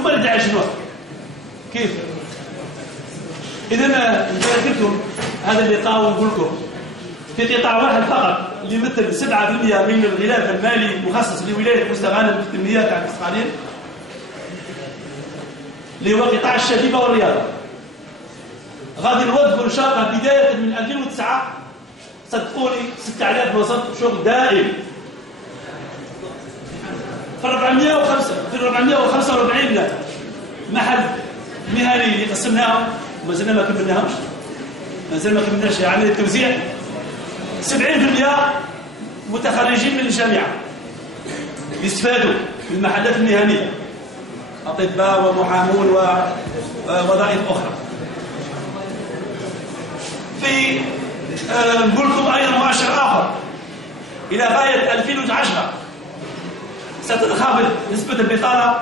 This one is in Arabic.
ما ندعي شنو كيف. إذا نذكركم هذا اللقاء ونقول لكم في قطاع واحد فقط اللي يمثل 7% من الغلاف المالي المخصص لولاية مستغانم بالتنمية تاع القصقالين اللي هو قطاع الشبيبة والرياضة. غادي نوظفوا إن شاء الله بداية من 2009 صدقوني 6000 وسط شغل دائم في 445 محل مهني اللي قسمناهم ومازلنا ما كملناهمش، مازال ما كملناش عملية التوزيع. 70% متخرجين من الجامعة يستفادوا من المحلات المهنية، أطباء ومحامون ووظائف أخرى. في نقول لكم أيضا مؤشر آخر، إلى غاية 2010 ستنخفض نسبة البطالة